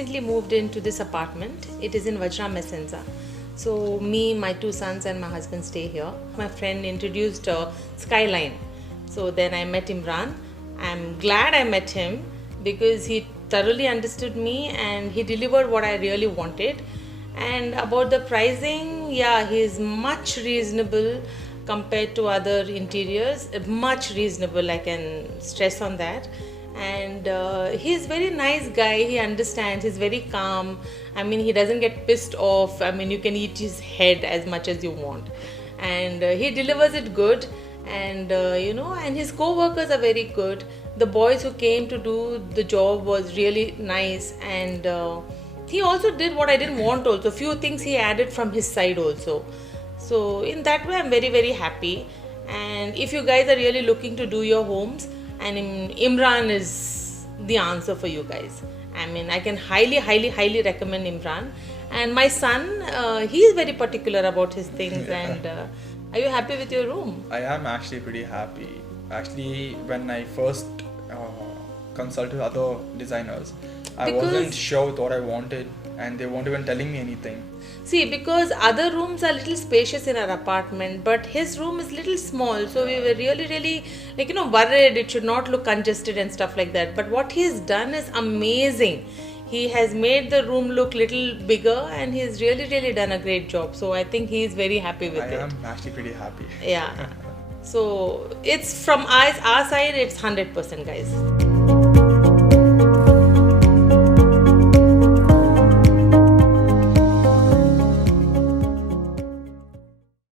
recently moved into this apartment. It is in Vajram, Essenza. So me, my 2 sons and my husband stay here. My friend introduced Skyline. So then I met Imran. I'm glad I met him because he thoroughly understood me and he delivered what I really wanted. And about the pricing, yeah, he is much reasonable compared to other interiors. Much reasonable, I can stress on that. And he's very nice guy. He understands. He's very calm. I mean, he doesn't get pissed off. I mean, you can eat his head as much as you want, and he delivers it good. And and his co-workers are very good. The boys who came to do the job was really nice, and he also did what I didn't want. Also, few things he added from his side also. So in that way, I'm very, very happy. And if you guys are really looking to do your homes, and Imran is the answer for you guys. I mean, I can highly, highly, highly recommend Imran. And my son, he is very particular about his things. Yeah. And are you happy with your room? I am actually pretty happy. Actually, when I first consulted other designers, I wasn't sure with what I wanted, and they weren't even telling me anything. See, because other rooms are little spacious in our apartment, but his room is little small, so we were really, really worried it should not look congested and stuff like that. But what he has done is amazing. He has made the room look little bigger, and he's really, really done a great job. So I think he is very happy with it. I am actually pretty happy. Yeah. So it's from our side, it's 100%, guys.